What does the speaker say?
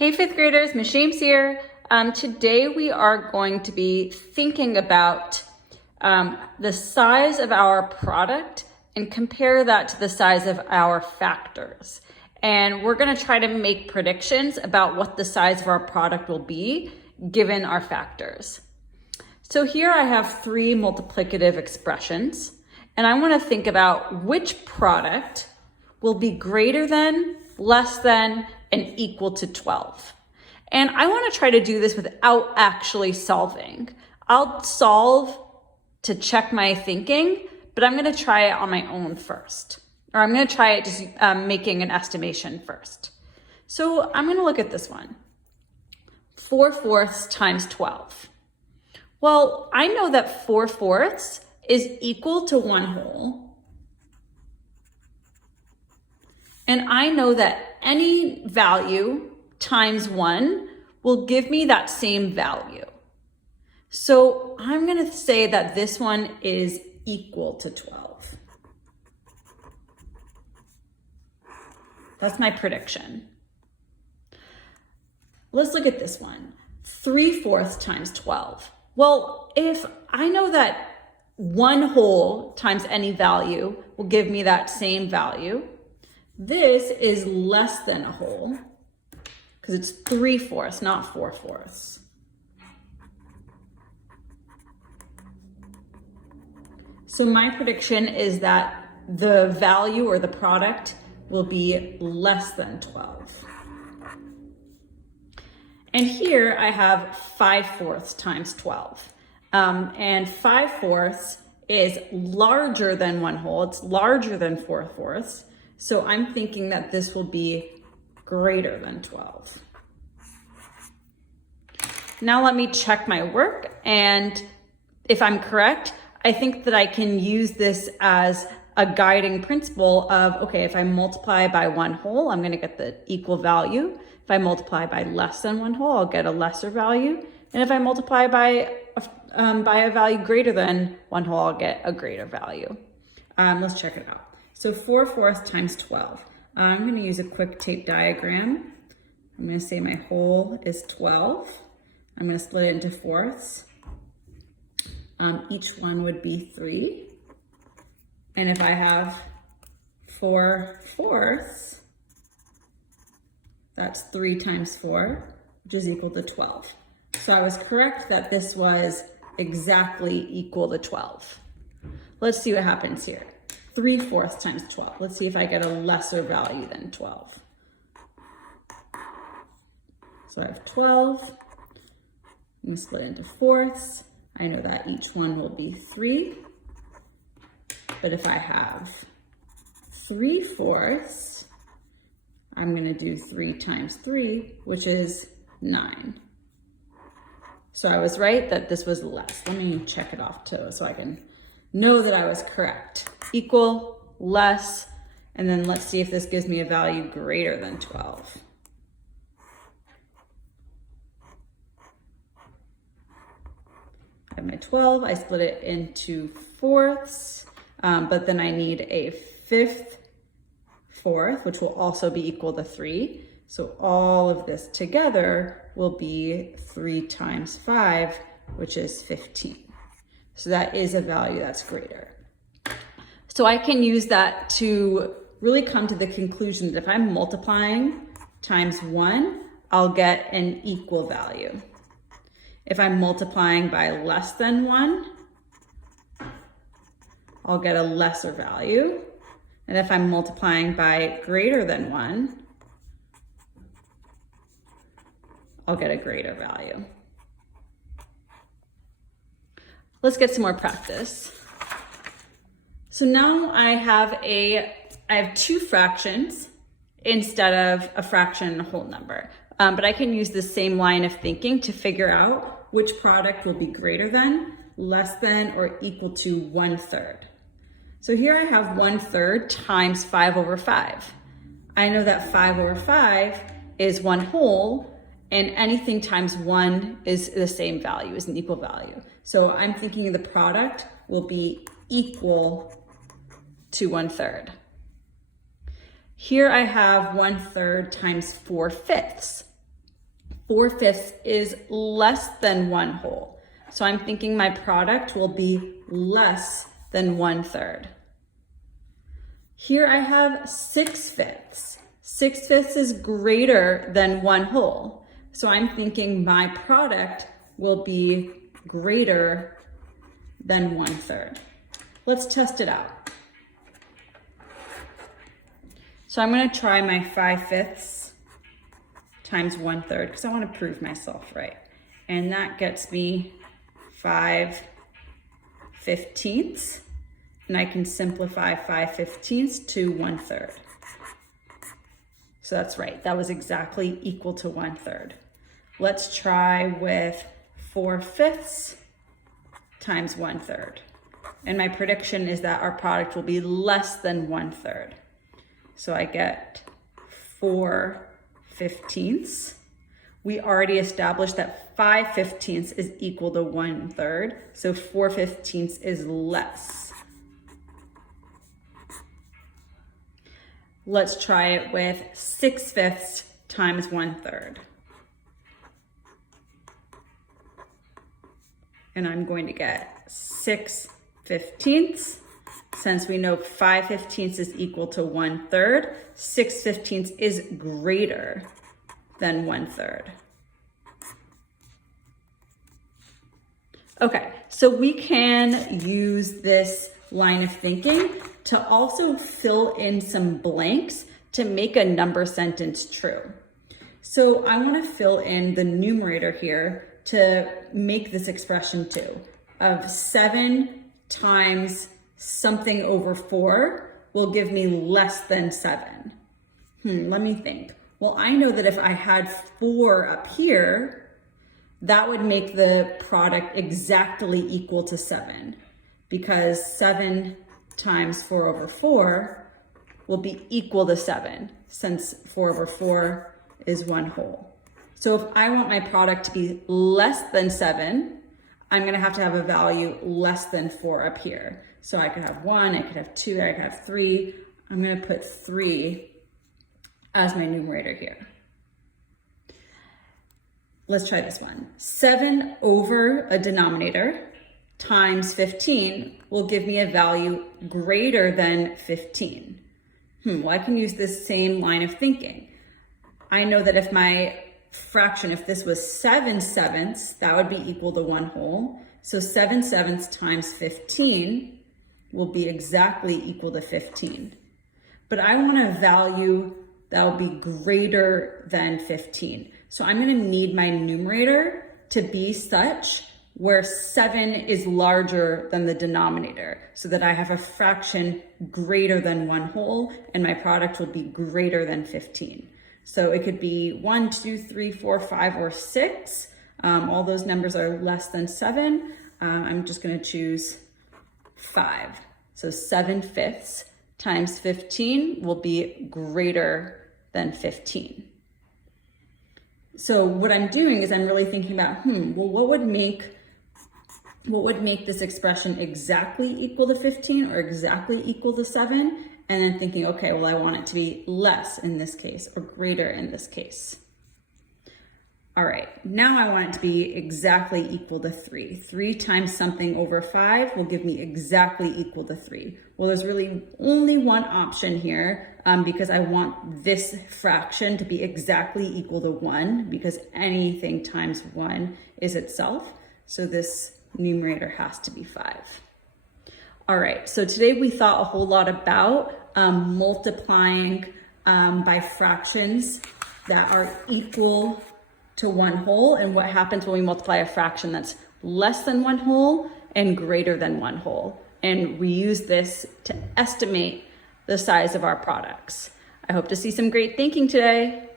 Hey fifth graders, Ms. James here. Today we are going to be thinking about the size of our product and compare that to the size of our factors. And we're gonna try to make predictions about what the size of our product will be given our factors. So here I have three multiplicative expressions, and I wanna think about which product will be greater than, less than, and equal to 12. And I want to try to do this without actually solving. I'll solve to check my thinking, but I'm going to try it on my own first. Or I'm going to try it just making an estimation first. So I'm going to look at this one. 4/4 times 12. Well, I know that 4/4 is equal to 1 whole. And I know that any value times 1 will give me that same value. So I'm going to say that this one is equal to 12. That's my prediction. Let's look at this one. 3/4 times 12. Well, if I know that 1 whole times any value will give me that same value, this is less than a whole because it's 3/4, not 4/4. So my prediction is that the value or the product will be less than 12. And here I have 5/4 times 12. And 5/4 is larger than 1 whole. It's larger than 4/4. So I'm thinking that this will be greater than 12. Now let me check my work, and if I'm correct, I think that I can use this as a guiding principle of, okay, if I multiply by 1 whole, I'm gonna get the equal value. If I multiply by less than 1 whole, I'll get a lesser value. And if I multiply by a value greater than 1 whole, I'll get a greater value. Let's check it out. So 4/4 times 12. I'm going to use a quick tape diagram. I'm going to say my whole is 12. I'm going to split it into fourths. Each one would be 3. And if I have 4/4, that's 3 times 4, which is equal to 12. So I was correct that this was exactly equal to 12. Let's see what happens here. 3/4 times 12. Let's see if I get a lesser value than 12. So I have 12. I'm going to split it into fourths. I know that each one will be 3. But if I have 3/4, I'm going to do 3 times 3, which is 9. So I was right that this was less. Let me check it off too so I can know that I was correct. Equal, less, and then let's see if this gives me a value greater than 12. I have my 12, I split it into fourths, but then I need a 5th fourth, which will also be equal to 3. So all of this together will be 3 times 5, which is 15. So that is a value that's greater. So I can use that to really come to the conclusion that if I'm multiplying times 1, I'll get an equal value. If I'm multiplying by less than 1, I'll get a lesser value. And if I'm multiplying by greater than 1, I'll get a greater value. Let's get some more practice. So now I have 2 fractions instead of a fraction and a whole number. But I can use the same line of thinking to figure out which product will be greater than, less than, or equal to 1/3. So here I have 1/3 times 5/5. I know that 5/5 is 1 whole, and anything times 1 is the same value, is an equal value. So I'm thinking the product will be equal to 1/3. Here I have 1/3 times 4/5. 4/5 is less than 1 whole. So I'm thinking my product will be less than 1/3. Here I have 6/5. 6/5 is greater than 1 whole. So I'm thinking my product will be greater than 1/3. Let's test it out. So I'm going to try my 5/5 times 1/3 because I want to prove myself right. And that gets me 5/15. And I can simplify 5/15 to 1/3. So that's right, that was exactly equal to 1/3. Let's try with 4/5 times 1/3. And my prediction is that our product will be less than 1/3. So I get 4/15. We already established that 5/15 is equal to 1/3. So 4/15 is less. Let's try it with 6/5 times 1/3. And I'm going to get 6/15. Since we know 5/15 is equal to 1/3, 6/15 is greater than 1/3. Okay, so we can use this line of thinking to also fill in some blanks to make a number sentence true. So I want to fill in the numerator here to make this expression two of 7 times something over 4 will give me less than 7. Let me think. Well, I know that if I had 4 up here, that would make the product exactly equal to 7 because 7 times 4 over 4 will be equal to 7 since 4 over 4 is 1 whole. So if I want my product to be less than 7, I'm going to have a value less than 4 up here. So I could have 1, I could have 2, I could have 3. I'm going to put 3 as my numerator here. Let's try this one. 7 over a denominator times 15 will give me a value greater than 15. Well, I can use this same line of thinking. I know that if my fraction, if this was 7/7, that would be equal to 1 whole. So 7/7 times 15 will be exactly equal to 15. But I want a value that will be greater than 15. So I'm going to need my numerator to be such where 7 is larger than the denominator so that I have a fraction greater than 1 whole and my product will be greater than 15. So it could be 1, 2, 3, 4, 5, or 6. All those numbers are less than 7. I'm just going to choose 5. So 7/5 times 15 will be greater than 15. So what I'm doing is I'm really thinking about, well, what would make this expression exactly equal to 15 or exactly equal to 7? And then thinking, okay, well, I want it to be less in this case or greater in this case. All right, now I want it to be exactly equal to 3. 3 times something over 5 will give me exactly equal to 3. Well, there's really only one option here because I want this fraction to be exactly equal to 1 because anything times 1 is itself. So this numerator has to be 5. All right, so today we thought a whole lot about multiplying by fractions that are equal to 1 whole and what happens when we multiply a fraction that's less than 1 whole and greater than 1 whole. And we use this to estimate the size of our products. I hope to see some great thinking today.